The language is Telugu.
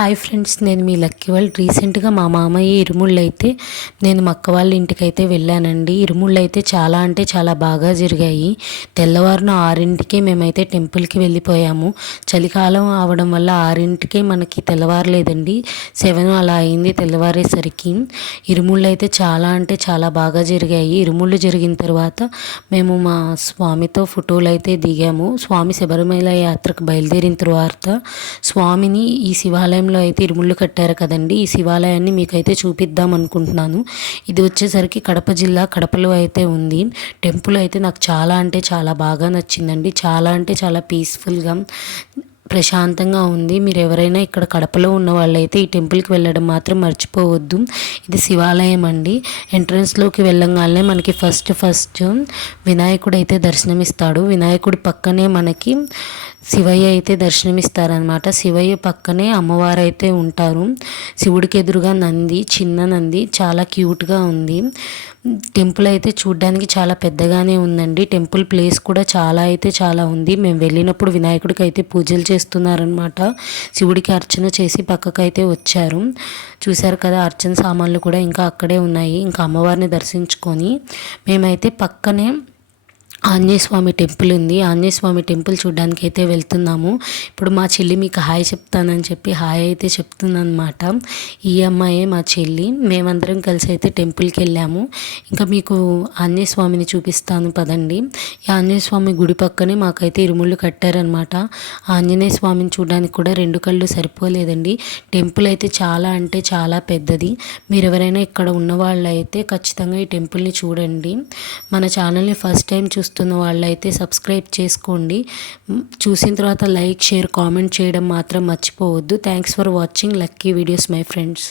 హాయ్ ఫ్రెండ్స్ నేను మీ లక్కీ వాళ్ళు రీసెంట్గా మా మామయ్య ఇరుముళ్ళు అయితే నేను మక్క వాళ్ళ ఇంటికి అయితే వెళ్ళానండి. ఇరుముళ్ళు అయితే చాలా అంటే చాలా బాగా జరిగాయి. తెల్లవారున ఆరింటికే మేమైతే టెంపుల్కి వెళ్ళిపోయాము. చలికాలం అవడం వల్ల ఆరింటికే మనకి తెల్లవారలేదండి. సెవెన్ అలా అయింది తెల్లవారేసరికి. ఇరుముళ్ళు అయితే చాలా అంటే చాలా బాగా జరిగాయి. ఇరుముళ్ళు జరిగిన తర్వాత మేము మా స్వామితో ఫోటోలు అయితే దిగాము. స్వామి శబరిమల యాత్రకు బయలుదేరిన తర్వాత స్వామిని ఈ శివాలయం శివాలయంలో అయితే ఇరుముళ్ళు కట్టారు కదండి. ఈ శివాలయాన్ని మీకైతే చూపిద్దాం అనుకుంటున్నాను. ఇది వచ్చేసరికి కడప జిల్లా కడపలో అయితే ఉంది. టెంపుల్ అయితే నాకు చాలా అంటే చాలా బాగా నచ్చిందండి. చాలా అంటే చాలా పీస్ఫుల్గా ప్రశాంతంగా ఉంది. మీరు ఎవరైనా ఇక్కడ కడపలో ఉన్న వాళ్ళైతే ఈ టెంపుల్కి వెళ్ళడం మాత్రం మర్చిపోవద్దు. ఇది శివాలయం అండి. ఎంట్రన్స్లోకి వెళ్ళంగానే మనకి ఫస్ట్ ఫస్ట్ వినాయకుడు అయితే దర్శనమిస్తాడు. వినాయకుడి పక్కనే మనకి శివయ్య అయితే దర్శనమిస్తారనమాట శివయ్య పక్కనే అమ్మవారు అయితే ఉంటారు. శివుడికి ఎదురుగా నంది చిన్న నంది చాలా క్యూట్గా ఉంది. టెంపుల్ అయితే చూడ్డానికి చాలా పెద్దగానే ఉందండి. టెంపుల్ ప్లేస్ కూడా చాలా అయితే చాలా ఉంది. మేము వెళ్ళినప్పుడు వినాయకుడికి అయితే పూజలు చేస్తున్నారనమాట శివుడికి అర్చన చేసి పక్కకైతే వచ్చారు. చూశారు కదా అర్చన సామాన్లు కూడా ఇంకా అక్కడే ఉన్నాయి. ఇంకా అమ్మవారిని దర్శించుకొని మేమైతే పక్కనే ఆంజనేయ స్వామి టెంపుల్ ఉంది. ఆంజనేయ స్వామి టెంపుల్ చూడడానికి అయితే వెళ్తున్నాము. ఇప్పుడు మా చెల్లి మీకు హాయ్ చెప్తానని చెప్పి హాయ్ అయితే చెప్తుందనమాట ఈ అమ్మాయే మా చెల్లి. మేమందరం కలిసి అయితే టెంపుల్కి వెళ్ళాము. ఇంకా మీకు ఆంజనేయ స్వామిని చూపిస్తాను పదండి. ఈ ఆంజనేయ స్వామి గుడి పక్కనే మాకైతే ఇరుముళ్ళు కట్టారనమాట ఆంజనేయ స్వామిని చూడడానికి కూడా రెండు కళ్ళు సరిపోలేదండి. టెంపుల్ అయితే చాలా అంటే చాలా పెద్దది. మీరు ఎవరైనా ఇక్కడ ఉన్న వాళ్ళు అయితే ఖచ్చితంగా ఈ టెంపుల్ని చూడండి. మన ఛానల్ని ఫస్ట్ టైం చూస్తే చూస్తున్న వాళ్ళైతే సబ్స్క్రైబ్ చేసుకోండి. చూసిన తర్వాత లైక్ షేర్ కామెంట్ చేయడం మాత్రం మర్చిపోవద్దు. Thanks for watching Lucky videos my friends